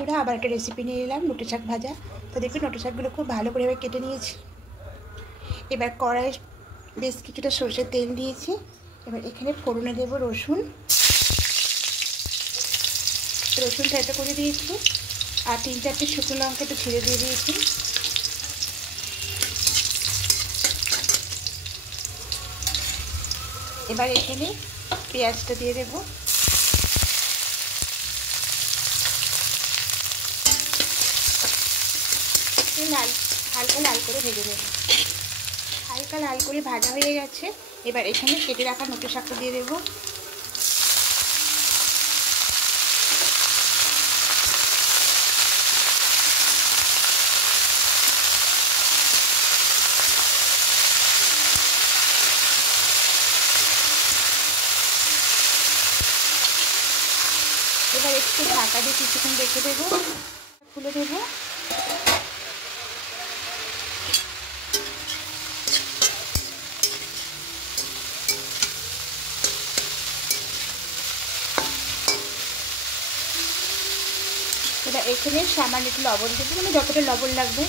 বন্ধুরা, আবার একটা রেসিপি নিয়ে এলাম, নোটে শাক ভাজা। তো দেখুন, নোটে শাকগুলো খুব ভালো করে কেটে নিয়েছি। এবার কড়াই বেশ কিছুটা সরষের তেল দিয়েছি। এবার এখানে ফোড়নে দেবো রসুনটা এটা করে দিয়েছি, আর 3-4টে শুকনো লঙ্কা একটু ছিঁড়ে দিয়ে দিয়েছি। এবার এখানে পেঁয়াজটা দিয়ে দেবো। হালকা লাল করে ভেজে নেব। হালকা লাল করে ভাজা হয়ে গেছে। এবার এখানে কেটে রাখা নোটে শাকটা দিয়ে দেবো। এবার একটু ঢাকা দিয়ে কিছুক্ষণ রেখে দেবো, খুলে দেবো। এবার এখানে সামান্য একটু লবণ দেবো, মানে যতটা লবণ লাগবে,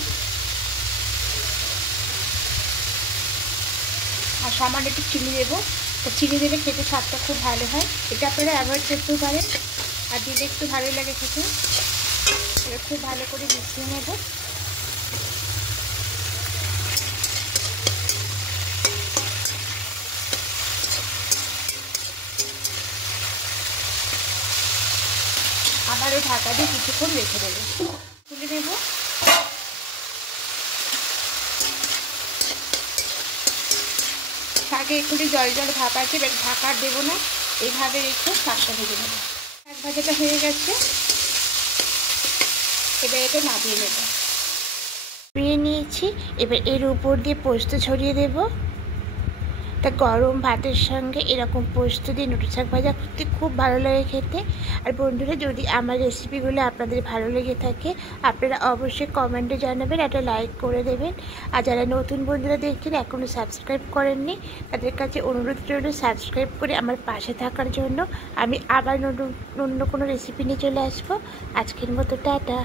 আর সামান্য একটু চিনি দেবো। তো চিনি দিলে খেতে স্বাদটা খুব ভালো হয়। এটা আপনারা অ্যাভয়েড করতেও পারেন, আর দিলে একটু ভালোই লাগে খেতে। এটা খুব ভালো করে মিশিয়ে নেব। আবারও ঢাকা দিয়ে কিছুক্ষণ রেখে দেবো, তুলে নেব। শাকে একটু জল ভাপ আছে, এবার ঢাকা দেবো না, এইভাবে রেখে শাকটা ভেজে নেব। শাক ভাজাটা হয়ে গেছে, এবার এটা নামিয়ে নেব। নামিয়ে নিয়েছি। এবার এর উপর দিয়ে পোস্ত ছড়িয়ে দেব। তা গরম ভাতের সঙ্গে এরকম পোস্ত দিয়ে নোটে শাক ভাজা করতে খুব ভালো লাগে খেতে। আর বন্ধুরা, যদি আমার রেসিপিগুলো আপনাদের ভালো লেগে থাকে, আপনারা অবশ্যই কমেন্টে জানাবেন, একটা লাইক করে দেবেন। আর যারা নতুন বন্ধুরা দেখছেন, এখনও সাবস্ক্রাইব করেননি, তাদের কাছে অনুরোধ রইল সাবস্ক্রাইব করে আমার পাশে থাকার জন্য। আমি আবার অন্য কোনো রেসিপি নিয়ে চলে আসবো। আজকের মতো টাটা।